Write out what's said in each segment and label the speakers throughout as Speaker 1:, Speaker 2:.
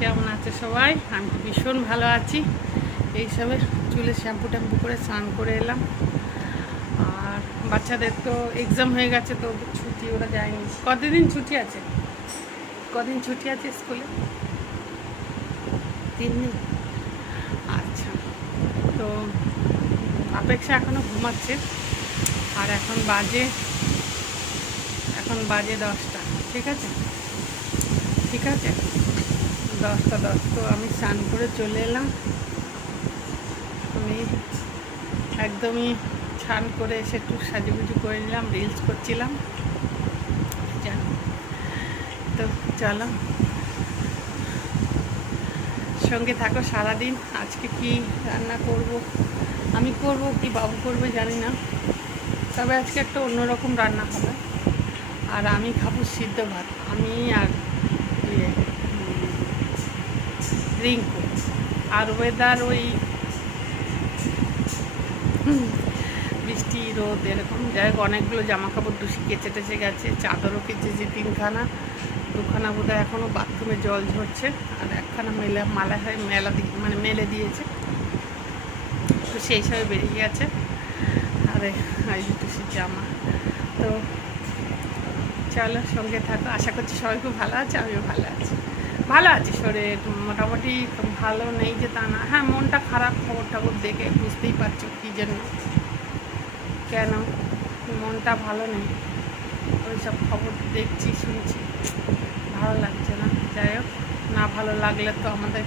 Speaker 1: কেমন আছে সবাই? আমি ভীষণ ভালো আছি। এইসবে চুলে শ্যাম্পু ট্যাম্পু করে স্নান করে এলাম। আর বাচ্চাদের তো এক্সাম হয়ে গেছে তো ছুটি ওরা যায়নি। কতদিন ছুটি আছে? কদিন ছুটি আছে স্কুলে? তিন দিন। আচ্ছা। তো অপেক্ষা এখনও ঘুমাচ্ছে। আর এখন বাজে এখন বাজে দশটা। ঠিক আছে? ঠিক আছে? দশটা দশ, তো আমি স্নান করে চলে এলাম। আমি একদমই স্নান করে এসে একটু সাজুগুজু করে নিলাম রিলস করছিলাম। তো চলো। সঙ্গে থাকো সারাদিন, আজকে কি রান্না করব? আমি করব কি বাবু করবে জানি না। তবে আজকে একটা অন্যরকম রান্না হবে। আর আমি খাব সিদ্ধ ভাত। আমি আর ইয়ে রিঙ্কু আর ওয়েদার ওই বৃষ্টি রোদ এরকম যাই হোক, অনেকগুলো জামা কাপড় টুসি কেচে টেচে গেছে, চাদরও কেচেছে তিনখানা, দুখানা বোধহয় এখনও বাথরুমে জল ঝরছে, আর একখানা মেলে, মালা হয় মেলা মানে মেলে দিয়েছে। তো সেই হিসাবে বেরিয়ে গেছে। আরে, এই টুসির জামা। তো চলো সঙ্গে থাকো। আশা করছি সবাই খুব ভালো আছে, আমিও ভালো আছি। ভালো আছি শরীর, মোটামুটি ভালো নেই যে তা না। হ্যাঁ মনটা খারাপ খবর টবর দেখে বুঝতেই পারছ কী জন্য কেন? মনটা ভালো নেই। ওই সব খবর দেখছি, শুনছি। ভালো লাগছে না। যাই হোক, না ভালো লাগলে তো আমাদের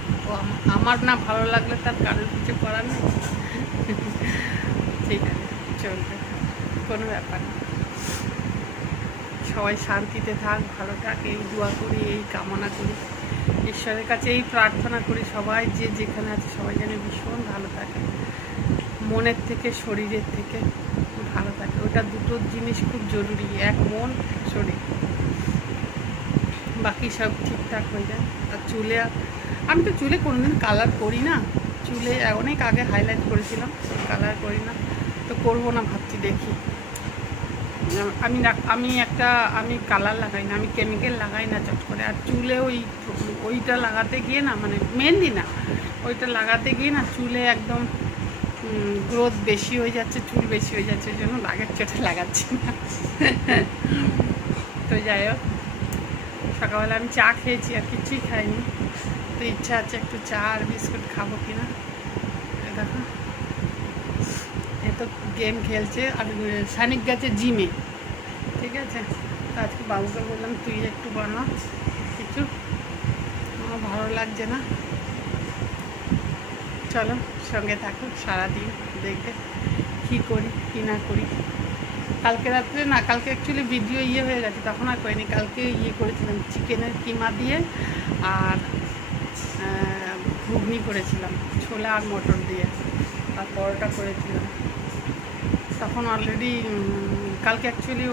Speaker 1: আমার না ভালো লাগলে তার কারোর কিছু করার নেই। ঠিক আছে, চলবে। কোনো ব্যাপার না। সবাই শান্তিতে থাক, ভালো থাক, এই দোয়া করি, এই কামনা করি। ঈশ্বরের কাছে এই প্রার্থনা করি সবাই, যে যেখানে আছে সবাই যেন ভীষণ ভালো থাকে। মনের থেকে, শরীরের থেকে ভালো থাকে। ওটা দুটো জিনিস খুব জরুরি, এক মন, এক শরীর। বাকি সব ঠিকঠাক হয়ে যায়। আর চুলে, আমি তো চুলে কোনোদিন কালার করি না। চুলে অনেক আগে হাইলাইট করেছিলাম কালার করি না। তো করব না, ভাবছি দেখি। আমি আমি একটা, আমি কালার লাগাই না, আমি কেমিক্যাল লাগাই না চট করে। আর চুলে ওই, ওইটা লাগাতে গিয়ে না মানে মেহেন্দি না, ওইটা লাগাতে গিয়ে না চুলে একদম গ্রোথ বেশি হয়ে যাচ্ছে, চুল বেশি হয়ে যাচ্ছে ওই জন্য লাগের চোটে লাগাচ্ছি না। তো যাই হোক, সকালবেলা আমি চা খেয়েছি, আর কিছুই খাইনি। তো ইচ্ছা আছে একটু চা আর বিস্কুট খাব কিনা? দেখো। এ তো গেম খেলছে আর সানিক গেছে জিমে। ঠিক আছে? আজকে বাবুকে বললাম, তুই একটু বানা কিছু। আমার ভালো লাগছে না। চলো, সঙ্গে থাকো সারাদিন দেখবে কী করি, কী না করি। কালকে রাত্রে না, কালকে অ্যাকচুয়ালি ভিডিও ইয়ে হয়ে গেছে, তখন আর করিনি। কালকে ইয়ে করেছিলাম, চিকেনের কিমা দিয়ে আর ঘুগনি করেছিলাম, ছোলা আর মটর দিয়ে। আর পরোটা করেছিলাম। তখন অলরেডি কালকে অ্যাকচুয়ালি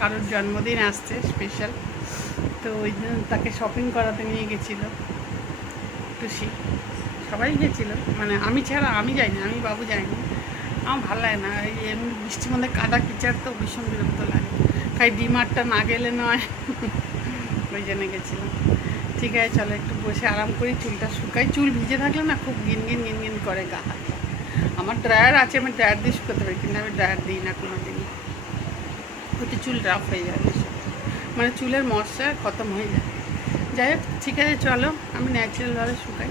Speaker 1: কারোর জন্মদিন আসছে স্পেশাল তো ওই জন্য তাকে শপিং করাতে নিয়ে গেছিল। টুসি সবাই গেছিল। মানে আমি ছাড়া, আমি যাইনি, আমি বাবু যাইনি। আমার ভালো লাগে না। এই এমনি বৃষ্টির মধ্যে কাদা কিচার তো ভীষণ বিরক্ত লাগে। তাই ডিমারটা না গেলে নয়। ওই জন্য গেছিলাম। ঠিক আছে, চলো একটু বসে আরাম করি, চুলটা শুকাই। চুল ভিজে থাকলে না খুব গিন গিন গিন গিন করে গা হাত। আমার ড্রায়ার আছে, আমি ড্রায়ার দিয়ে শুকাতে পারি, কিন্তু আমি ড্রায়ার দিই না কোনো দিনই ওতে চুল রাফ হয়ে যায় বেশি মানে চুলের মশা খতম হয়ে যায় যাই হোক, ঠিক আছে, চলো, আমি ন্যাচারালভাবে শুকাই।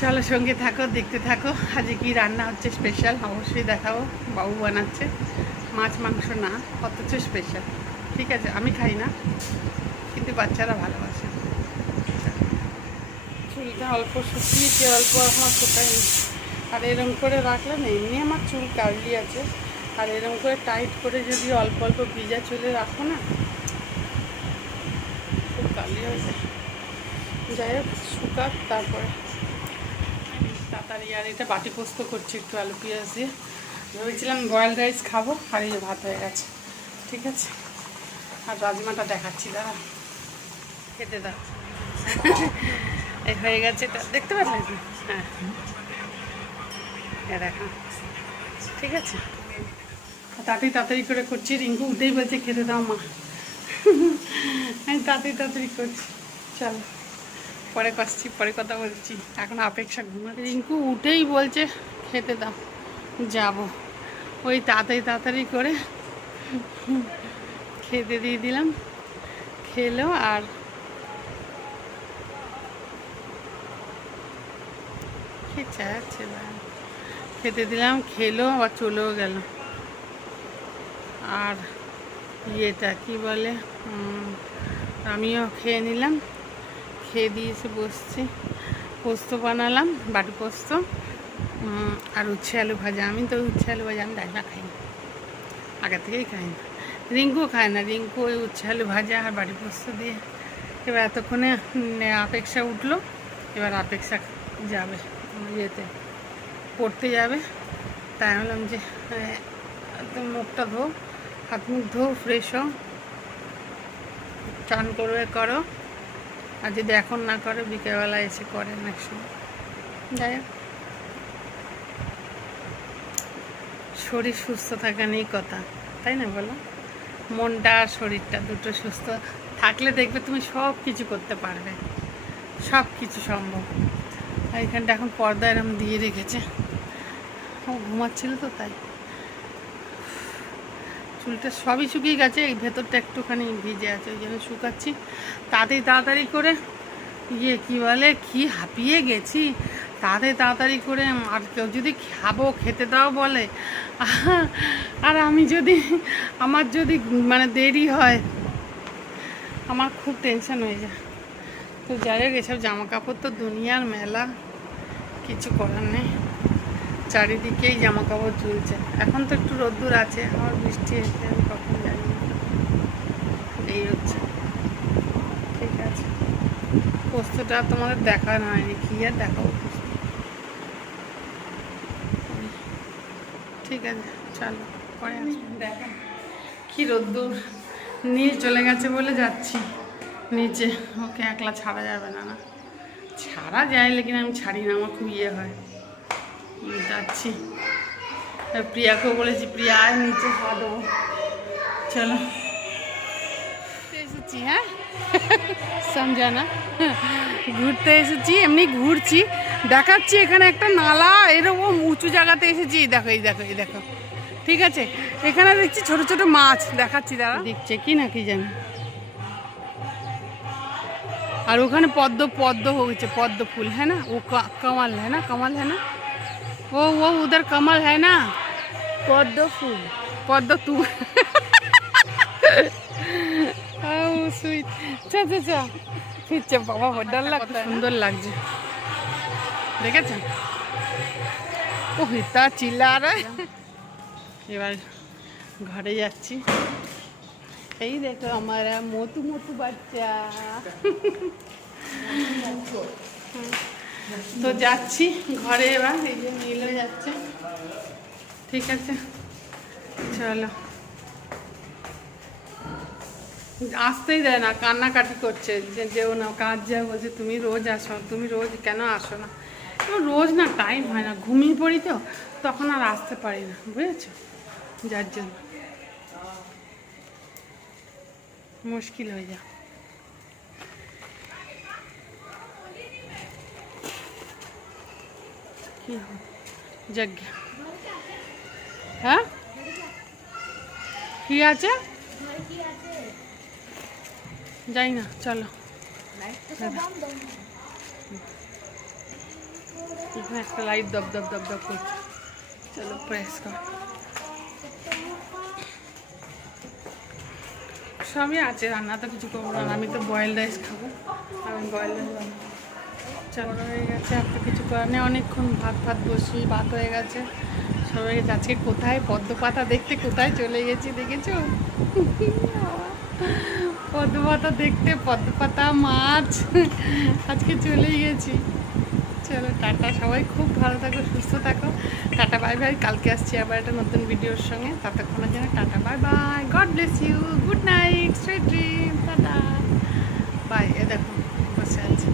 Speaker 1: চলো, সঙ্গে থাকো, দেখতে থাকো। আজকে কি রান্না হচ্ছে স্পেশাল অবশ্যই দেখাও বাবু বানাচ্ছে। মাছ, মাংস না, অথচ স্পেশাল ঠিক আছে, আমি খাই না, কিন্তু বাচ্চারা ভালোবাসে। চুলটা অল্প শুকিয়েছে, অল্প এখন শুকায়নি। আর এরম করে রাখলে না এমনি আমার চুল কার্লি আছে। আর এরম করে টাইট করে যদি অল্প অল্প ভিজা চুলে রাখো না, খুব কার্লি হয়ে যায়। যাই হোক, শুকাক তারপরে। তাড়াতাড়ি, আর এটা বাটি পোস্ত করছি একটু আলু পেঁয়াজ দিয়ে। ভেবেছিলাম বয়েলড রাইস খাব, আর এই ভাত হয়ে গেছে। ঠিক আছে? আর রাজমাটা দেখাচ্ছি, দাঁড়া। খেতে দাও। হয়ে গেছে এটা। দেখতে কি? হ্যাঁ। ঠিক আছে? তাড়াতাড়ি তাড়াতাড়ি করে করছি। রিঙ্কু উঠেই বলছে, খেতে দাও মা। আমি তাড়াতাড়ি তাড়াতাড়ি করছি। চলো। পরে করছি, পরে কথা বলছি। এখন অপেক্ষা ঘুমাতে রিঙ্কু উঠেই বলছে, খেতে দাও, যাব। ওই তাড়াতাড়ি তাড়াতাড়ি করে খেতে দিয়ে দিলাম। খেলো আর খেতে যাচ্ছে খেতে দিলাম, খেলো, আবার চলেও গেল। আর ইয়েটা কি বলে? আমিও খেয়ে নিলাম, খেয়ে দিয়ে এসে বসছি। পোস্ত বানালাম, বাটি পোস্ত আর উচ্ছে আলু ভাজা। আমি তো উচ্ছে আলু ভাজা, আমি ডাইমা খাই না আগে থেকেই খাই না। রিঙ্কু খায় না। রিঙ্কু ওই উচ্ছে আলু ভাজা আর বাটি পোস্ত দিয়ে। এবার এতক্ষণে আপেক্ষা উঠল, এবার আপেক্ষা যাবে ইয়েতে। পড়তে যাবে। তাই বললাম যে তুমি মুখটা ধো হাত মুখ ধো ফ্রেশ হও। চান করবে, করো। আর যদি এখন না করে, বিকেলবেলা এসে করে অনেক সময়। যাই হোক। শরীর সুস্থ থাকা নেই কথা, তাই না বলো? মনটা আর শরীরটা দুটো সুস্থ থাকলে দেখবে তুমি সব কিছু করতে পারবে। সব কিছু সম্ভব এখানটা এখন পর্দা এরম দিয়ে রেখেছে। ঘুমাচ্ছিল তো তাই। চুলটা সবই শুকিয়ে গেছে, এই ভেতরটা একটুখানি ভিজে আছে, ওই জন্য শুকাচ্ছি। তাড়াতাড়ি তাড়াতাড়ি করে ইয়ে কি বলে, কি হাঁপিয়ে গেছি। তাড়াতাড়ি তাড়াতাড়ি করে আর কেউ যদি খাব, খেতে দাও বলে, আর আমি যদি, আমার যদি মানে দেরি হয়, আমার খুব টেনশন হয়ে যায়। তো যাই হোক, এসব জামা কাপড় তো দুনিয়ার মেলা, কিছু করার নেই। চারিদিকেই জামা কাপড় ঝুলছে। এখন তো একটু রোদ্দুর আছে আমার বৃষ্টি এসে আমি কখন জানি। এই হচ্ছে। ঠিক আছে। পোস্তটা তোমাদের দেখানো হয়নি, কি আর দেখাবো পোস্ত? ঠিক আছে, চলো, পরে দেখা কি রোদ্দুর? নিয়ে চলে গেছে বলে যাচ্ছি। নিচে, ওকে একলা ছাড়া যাবে না না। ছাড়া যায় লেকিন আমি ছাড়ি না, আমার খুব ইয়ে হয়। যাচ্ছি। প্রিয়াকেও বলেছি প্রিয়া আয় নিচে খাওয়া দেবো চলো। এসেছি হ্যাঁ? সমঝানা। ঘুরতে এসেছি এমনি ঘুরছি। দেখাচ্ছি এখানে একটা নালা এরকম উঁচু জায়গাতে এসেছি। দেখো এই দেখো এই দেখো। ঠিক আছে? এখানে দেখছি ছোট ছোট মাছ। দেখাচ্ছি দাদা দেখছে কি না কি জানি। আর ওখানে পদ্ম পদ্ম হয়েছে পদ্ম ফুল হ্যাঁ না? ও কমল হ্যাঁ না? কমল হ্যাঁ না? वो वो उधर कमल है ना
Speaker 2: পদ্ম ফুল
Speaker 1: পদ্ম তু সুইট চা চা চা ফিরছে বাবা বড় ডর লাগছে সুন্দর লাগছে দেখেছেন ও হিতা চিল্লা রে এবার ঘরে যাচ্ছি এই দেখো আমার মতু মতু বাচ্চা তো যাচ্ছি ঘরে এবার, এই যে নীলও যাচ্ছে। ঠিক আছে, চলো। আসতেই দেয় না, কান্নাকাটি করছে, যে যেও না, কাজ যা বলছে, তুমি রোজ আসো, তুমি রোজ কেন আসো না? রোজ না টাইম হয় না, ঘুমিয়ে পড়ি তো, তখন আর আসতে পারি না, বুঝেছ? যার জন্য। মুশকিল হয়ে যায় কি হবে? যজ্ঞ। হ্যাঁ? কি আছে? যাই না, চলো। একটা লাইট দপ দপ দপ দপ করছে। চলো প্রেস কর। সবই আছে, রান্না তো কিছু করব না। আমি তো বয়েল রাইস খাব। আমি বয়েল রাইস চলো হয়ে গেছে, আর তো কিছু করার নেই। অনেকক্ষণ ভাত ভাত বসি, ভাত হয়ে গেছে। সবাই আজকে কোথায়? পদ্ম পাতা দেখতে কোথায় চলে গেছি, দেখেছ? পদ্ম পাতা দেখতে পদ্ম পাতা মাছ। আজকে চলেই গেছি। চলো, টাটা। সবাই খুব ভালো থাকো, সুস্থ থাকো। Tata, bye bye. কালকে আসছি আবার একটা নতুন ভিডিওর সঙ্গে। ততক্ষণের জন্য tata, bye bye. God bless you good night sweet dream tata. Bye. এ দেখো, বসে আছে।